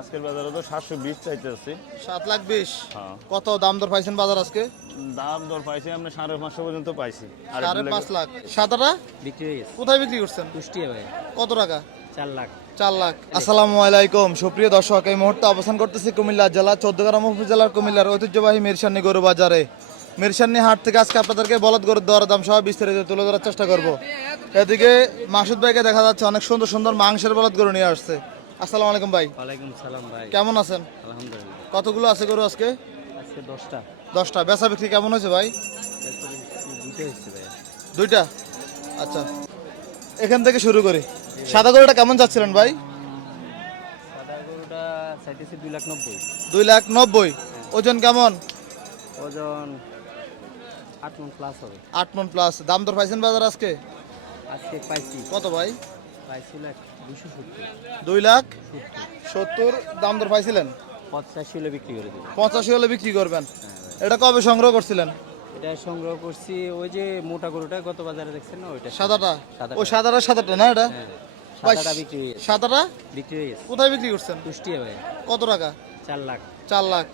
আজকের বাজারে তো সাতশো বিশ চাইতেছি। সাত লাখ বিশ। হ্যাঁ। কত দাম দর পাইছেন বাজার আজকে? দাম দর পাইছি আমরা সাড়ে পাঁচশো পর্যন্ত পাইছি। সাড়ে পাঁচ লাখ। সাদাটা? বিক্রি হয়ে গেছে। কোথায় বিক্রি করছেন? কুষ্টিয়া ভাই। কত টাকা? চার লাখ। চার লাখ। আসসালামু আলাইকুম। সুপ্রিয় দর্শক এই মুহূর্তে অবস্থান করতেছি কুমিল্লা জেলা চোদ্দগ্রাম উপজেলার কুমিল্লার ঐতিহ্যবাহী মিরসান্নি গরু বাজারে। মিরসান্নি হাট থেকে আজকে আপনাদেরকে বলদ গরুর দর দাম সহ বিস্তারিত তুলে ধরার চেষ্টা করব। এদিকে মাসুদ ভাইকে দেখা যাচ্ছে অনেক সুন্দর সুন্দর মাংসের বলদ গরু নিয়ে আসছে। আসসালামু আলাইকুম ভাই। ওয়ালাইকুম সালাম ভাই। কেমন আছেন? আলহামদুলিল্লাহ। কতগুলো আছে গরু আজকে? আজকে দশটা। দশটা। বেচা বিক্রি কেমন হয়েছে ভাই? দুটো হচ্ছে ভাই। দুইটা? আচ্ছা। এখান থেকে শুরু করি। সাদা গরুটা কেমন যাচ্ছিলেন ভাই? সাদা গরুটা চাইতেছি দুই লাখ নব্বই। দুই লাখ নব্বই। ওজন কেমন? ওজন আট মন প্লাস হবে। আট মন প্লাস দাম দর পাইছেন বাজার আজকে? আজকে পাইছি। কত ভাই? পাইছি লাখ দুই লাখ সত্তর দাম দর পাইছিলেন? পঁচাশি হলে বিক্রি করে দেবো পঁচাশি হলে বিক্রি করবেন। এটা কবে সংগ্রহ করছিলেন? এটা সংগ্রহ করছি ওই যে মোটা গরুটা গত বাজারে দেখছেন না ওইটা। সাদাটা। ও সাদাটা সাদাটা না এটা? হ্যাঁ সাদাটা বিক্রি হয়ে গেছে। সাদাটা? বিক্রি হয়ে গেছে। কোথায় বিক্রি করছেন? কুষ্টিয়া ভাই। কত টাকা? চার লাখ। চার লাখ।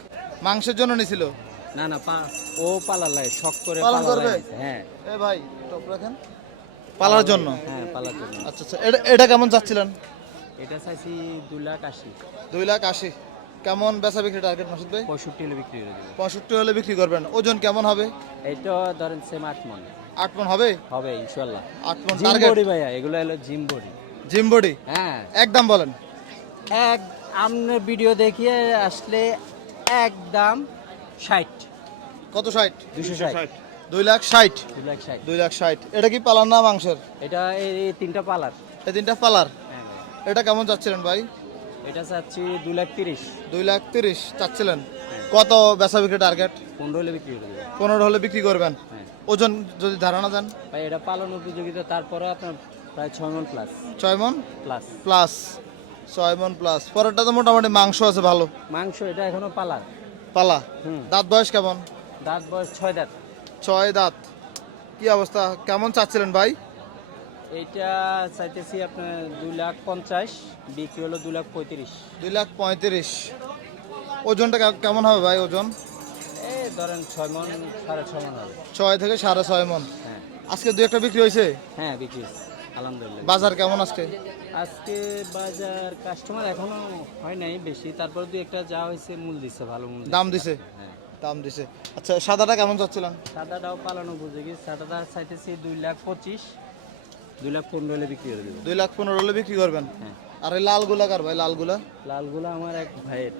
মাংসের জন্য নিছিল? না না ও পালার লাগে শখ করে পালন করবে? হ্যাঁ। এ ভাই টপ রাখেন। পালার জন্য? হ্যাঁ পালার জন্য। আচ্ছা আচ্ছা এটা এটা কেমন চাচ্ছিলেন? এটা চাইছি দুই লাখ আশি। দুই লাখ আশি। কেমন বেচা বিক্রি টার্গেট মাসুদ ভাই? পঁয়ষট্টি হলে বিক্রি করে দেবো। পঁয়ষট্টি হলে বিক্রি করবেন। ওজন কেমন হবে? এইটা ধরেন সেম আট মন। আট মন হবে? হবে ইনশাল্লাহ। আট মন জিম টার্গেট বডি ভাইয়া এগুলো হলো জিম বডি। Gym body? হ্যাঁ। একদম বলেন। এক আপনার ভিডিও দেখিয়ে আসলে একদম ষাট। কত ষাট। দুশো ষাট। দুই লাখ ষাট। দুই লাখ ষাট। এটা কি পালার না মাংসের? এটা এই তিনটা পালার। এই তিনটা পালার? হ্যাঁ এটা কেমন চাচ্ছিলেন ভাই? এটা চাচ্ছি দুই লাখ তিরিশ। দুই লাখ তিরিশ চাচ্ছিলেন। কত বেচা বিক্রি টার্গেট? পনেরো হলে বিক্রি করে দেবো। পনেরো হলে বিক্রি করবেন। হ্যাঁ। ওজন যদি ধারণা দেন। ভাই এটা পালন উপযোগিতা তারপরে আপনার প্রায় ছয় মন প্লাস ছয় মন? প্লাস প্লাস ছয় মন প্লাস পরেরটা তো মোটামুটি মাংস আছে ভালো। মাংস এটা এখনও পালার। পালা। হুম। দাঁত বয়স কেমন? দাঁত বয়স ছয় দাঁত। ছয় দাঁত। কি অবস্থা? কেমন চাচ্ছিলেন ভাই? এইটা চাইতেছি আপনার দুই লাখ পঞ্চাশ বিক্রি হলো দুই লাখ পঁয়ত্রিশ। দুই লাখ পঁয়ত্রিশ। ওজনটা কেমন হবে ভাই ওজন? এই ধরেন ছয় মন সাড়ে ছয় মন হবে। ছয় থেকে সাড়ে ছয় মন। হ্যাঁ। আজকে দু একটা বিক্রি হয়েছে? হ্যাঁ বিক্রি হয়েছে। আলহামদুলিল্লাহ। বাজার কেমন আজকে? আজকে বাজার কাস্টমার এখনও হয় নাই বেশি। তারপর দুই একটা যা হয়েছে মূল দিছে ভালো মূল দাম দিছে? দাম দিছে। আচ্ছা সাদাটা কেমন চাচ্ছিলেন? সাদাটাও পালানো বুঝে সাদাটা চাইতেছি দুই লাখ পঁচিশ দুই লাখ পনেরো হলে বিক্রি করে দেবো। দুই লাখ পনেরো হলে বিক্রি করবেন? হ্যাঁ। আর এই লালগুলা কার ভাই? লালগুলা? লালগুলো আমার এক ভাইয়ের।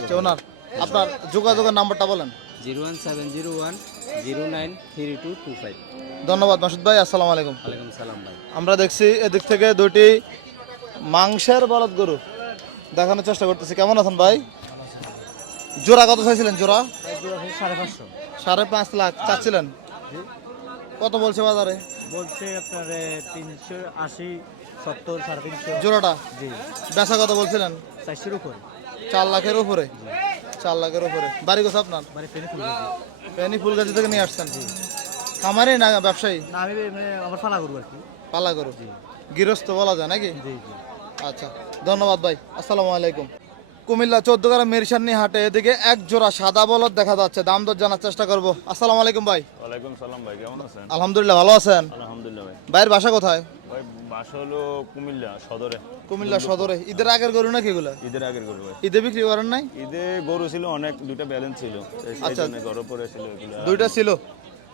আচ্ছা ওনার। আপনার যোগাযোগের নাম্বারটা বলেন। Zero one seven zero one zero nine three two two five. ধন্যবাদ মাসুদ ভাই। আসসালামু আলাইকুম। ওয়ালাইকুম সালাম ভাই। আমরা দেখছি এদিক থেকে দুটি মাংসের বলদ গরু। দেখানোর চেষ্টা করতেছি। কেমন আছেন ভাই? জোড়া কত চাইছিলেন? জোড়া? সাড়ে পাঁচশো। সাড়ে পাঁচ লাখ চাচ্ছিলেন? কত বলছে বাজারে? বলছে আপনার তিনশো আশি সত্তর সাড়ে তিনশো। জোড়াটা? জি। বেচা কত বলছিলেন? চারশোর উপর। চার লাখের উপরে? চার লাখের উপরে। বাড়ি কোথাও আপনার? মানে পেনে ফুল প্যানি ফুলগাছি থেকে নিয়ে আসছেন? খামারে না ব্যবসায়ী? না আমি আমার ফালা করব আর কি। পালা করো গৃহস্থ বলা যায় নাকি? জি জি। আচ্ছা ধন্যবাদ ভাই। আসসালামু আলাইকুম। কুমিল্লা চোদ্দগ্রাম মিরসান্নি হাটে এদিকে এক জোড়া সাদা বলদ দেখা যাচ্ছে। দাম দর জানার চেষ্টা করব। আসসালামু আলাইকুম ভাই। ওয়ালাইকুম সালাম ভাই কেমন আছেন? আলহামদুলিল্লাহ ভালো আছেন? আলহামদুলিল্লাহ ভাই। ভাইয়ের বাসা কোথায়? ভাই বাসা হলো কুমিল্লা সদরে। কুমিল্লা সদরে। ঈদের আগের গরু নাকি এগুলা? ঈদের আগের গরু ভাই। ঈদে বিক্রি করেন নাই? ঈদে গরু ছিল অনেক দুইটা ব্যালেন্স ছিল। আচ্ছা। গরু পড়েছিল এগুলো। দুইটা ছিল।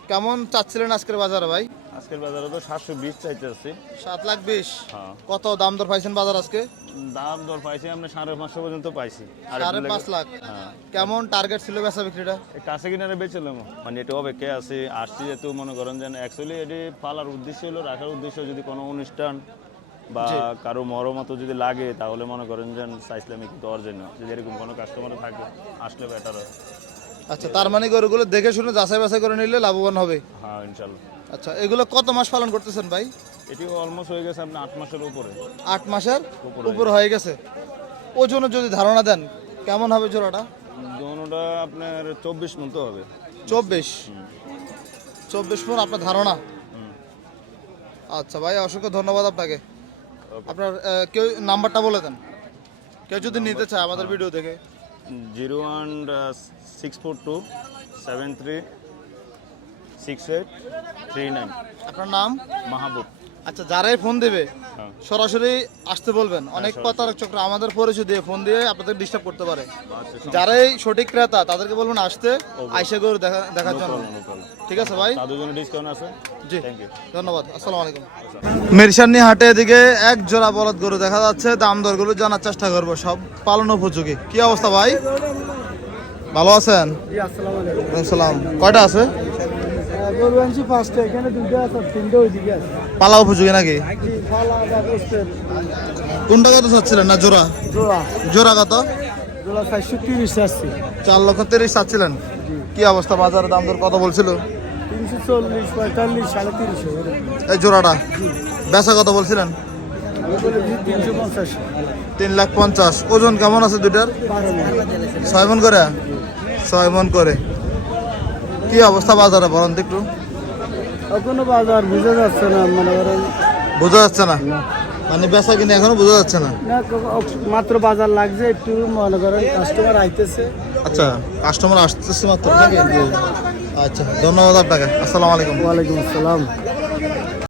কেমন চাচ্ছিলেন আজকের বাজারে ভাই? আজকের বাজারে তো সাতশো বিশ চাইতেছি। সাত লাখ বিশ? হ্যাঁ। কত দাম দর পাইছেন বাজার আজকে? দাম দর পাইছি আমরা সাড়ে পাঁচশো পর্যন্ত পাইছি। সাড়ে পাঁচ লাখ। হ্যাঁ। কেমন টার্গেট ছিল বেচা বিক্রিটা? কাছে কিনারে বেছিলাম মানে এটা অপেক্ষা আছে আসছি যেহেতু মনে করেন যেন অ্যাকচুয়ালি এটি পালার উদ্দেশ্য হলো রাখার উদ্দেশ্য যদি কোনো অনুষ্ঠান বা কারও মরমত যদি লাগে তাহলে মনে করেন যেন চাইছিলাম কিন্তু অর্জন্য যদি এরকম কোনো কাস্টমার থাকে আসলে বেটার হয়। আচ্ছা তার মানে গরুগুলো দেখে শুনে যাচাই বাছাই করে নিলে লাভবান হবে? হ্যাঁ ইনশাল্লাহ। আচ্ছা এগুলো কত মাস পালন করতেছেন ভাই? এটি অলমোস্ট হয়ে গেছে আপনার আট মাসের উপরে। আট মাসের উপর হয়ে গেছে। ওজনে যদি ধারণা দেন কেমন হবে জোড়াটা? দোনোটা আপনার চব্বিশ মতো হবে। চব্বিশ। চব্বিশ মন আপনার ধারণা? আচ্ছা ভাই অসংখ্য ধন্যবাদ আপনাকে। আপনার কেউ নাম্বারটা বলে দেন। কেউ যদি নিতে চায় আমাদের ভিডিও দেখে। Zero one six four two seven three six eight three nine. আপনার নাম? মাহবুব। আচ্ছা যারাই ফোন দেবে হ্যাঁ। সরাসরি আসতে বলবেন। অনেক প্রতারক চক্র আমাদের পরিচয় দিয়ে ফোন দিয়ে আপনাদের ডিস্টার্ব করতে পারে। আচ্ছা যারাই সঠিক ক্রেতা তাদেরকে বলবেন আসতে আইসা গরু দেখা দেখার জন্য। ঠিক আছে ভাই? ডিসকাউন্ট আছে। জি। ধন্যবাদ। আসসালামু আলাইকুম। মিরসানি হাটে এদিকে এক জোড়া বলদ গরু দেখা যাচ্ছে। দাম দরগুলো জানার চেষ্টা করব। সব পালন উপযোগী। কি অবস্থা ভাই? ভালো আছেন? কয়টা আছে? গরু আনছি পাঁচটা এখানে দুটো আছে তিনটে ওইদিকে আছে। পালা উপযোগী নাকি? পালা বা কোনটা কত চাচ্ছিলেন না জোড়া? জোড়া। জোড়া কত? জোড়া চারশো তিরিশ আসছে চার লক্ষ তিরিশ চাচ্ছিলেন? কি অবস্থা বাজারে দাম দর কত বলছিল? তিনশো চল্লিশ পঁয়তাল্লিশ সাড়ে তিরিশ এই জোড়াটা? বেচা কত বলছিলেন? তিন লাখ পঞ্চাশ। ওজন কেমন আছে দুইটার? ছয় মন করে? ছয় মন করে। কি অবস্থা বাজারে বলেন তো একটু? এখনও বাজার বোঝা যাচ্ছে না মানে করেন বোঝা যাচ্ছে না? মানে বেচা কিনে এখনও বোঝা যাচ্ছে না? না মাত্র বাজার লাগছে একটু মনে করেন কাস্টমার আইতেছে। আচ্ছা কাস্টমার আসতেছে মাত্র নাকি? আচ্ছা ধন্যবাদ আপনাকে। আসসালামু আলাইকুম। ওয়ালাইকুম আসসালাম।